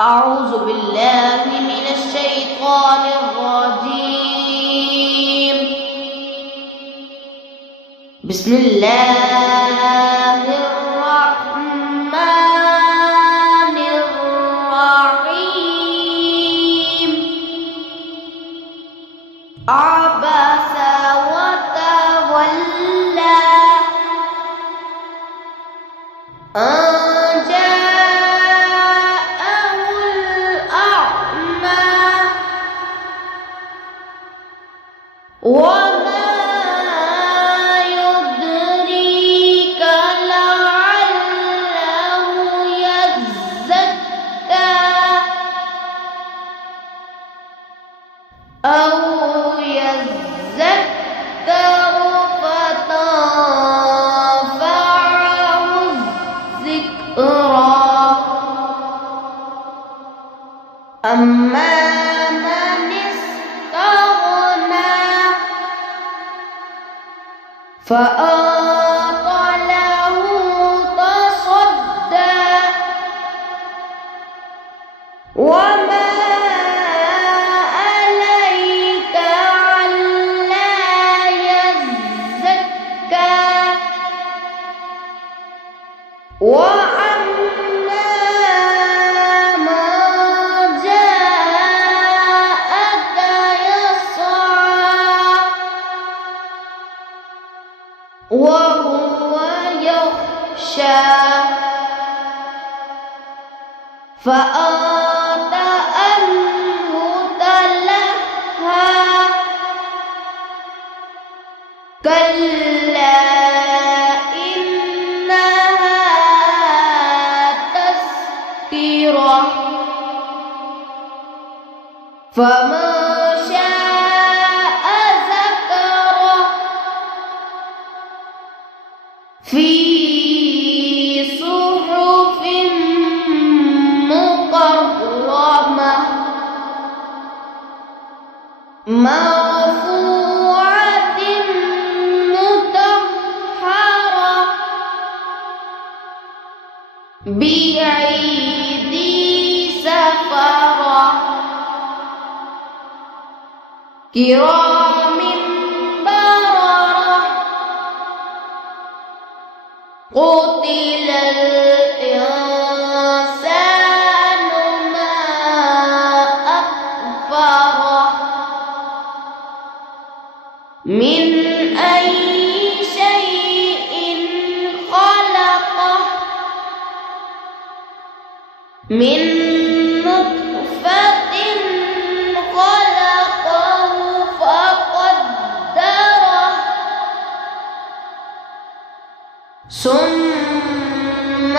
أعوذ بالله من الشيطان الرجيم. بسم الله الرحمن الرحيم. عبس وتولى أن جاءه الأعمى وما يدريك لعله يزكى أو يذكر فتنفعه الذكرى. أما من استغنى فأنت له تصدى وما عليك ألا يزكى. وأما من جاءك يسعى وهو يخشى فأنت عنه تلهى. كلا إنها تذكرة فمن شاء ذكره في صحف مكرمة مرفوعة مطهرة بأيدي سفرة كرام بررة. قتل الإنسان ما أكفره من أي شيء خلقه من نطفة خلقه فقدره ثم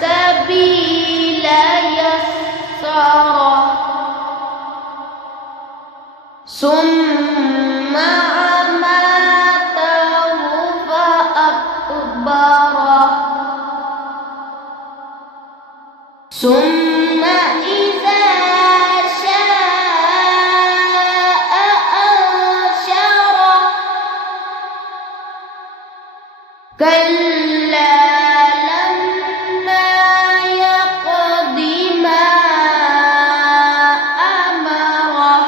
السبيل يسره ثم أماته فأكبره ثم إذا شاء أنشره. كلا لما يقض ما أمره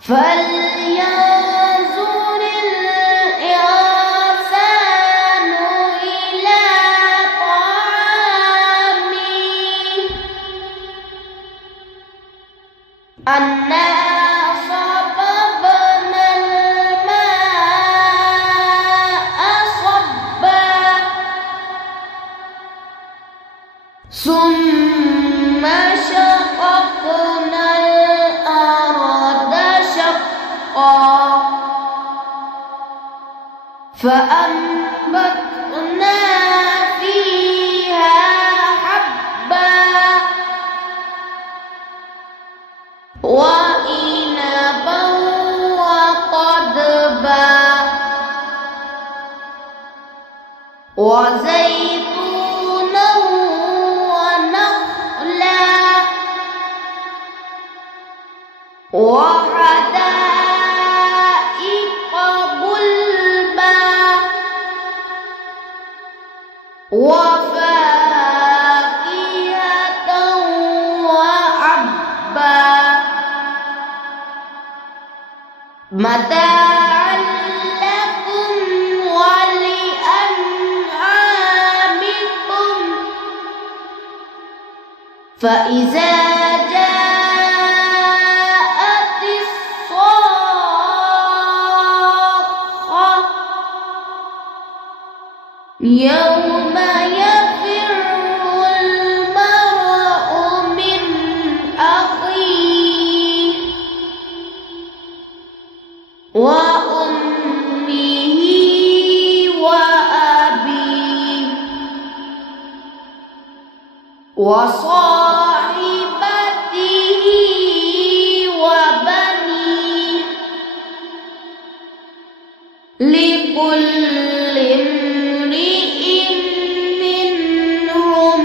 فلينظر الإنسان إلى طعامه أنا صببنا الماء صبا ثم شققنا الأرض شقا فأنبتنا فيها حبا وعنبا وقضبا وزيتونا ونخلا وحدائق غلبا وفاكهة متاعا لكم ولأنعامكم فإذا جاءت الصاخة يوم يفر المرء من أخيه وأمه وأبيه وصاحبته وبنيه لكل امرئ منهم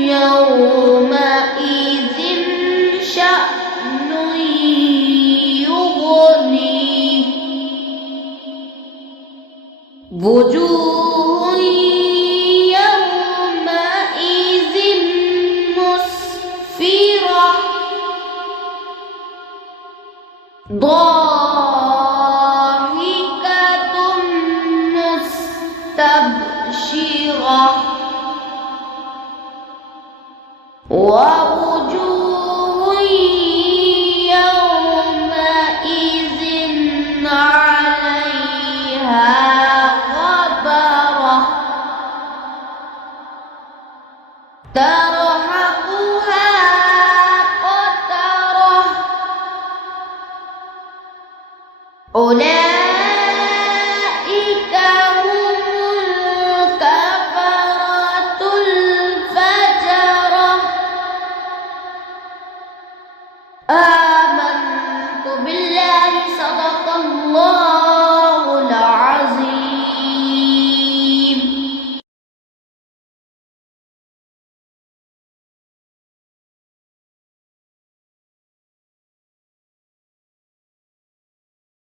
يومئذ شأن يغنيه وجوه يومئذ مسفرة ضاحكة مستبشرة ووجوه يومئذ عليها غبرة ترهقها قترة أولئك هم الكفرة الفجرة آمنت بالله صدق الله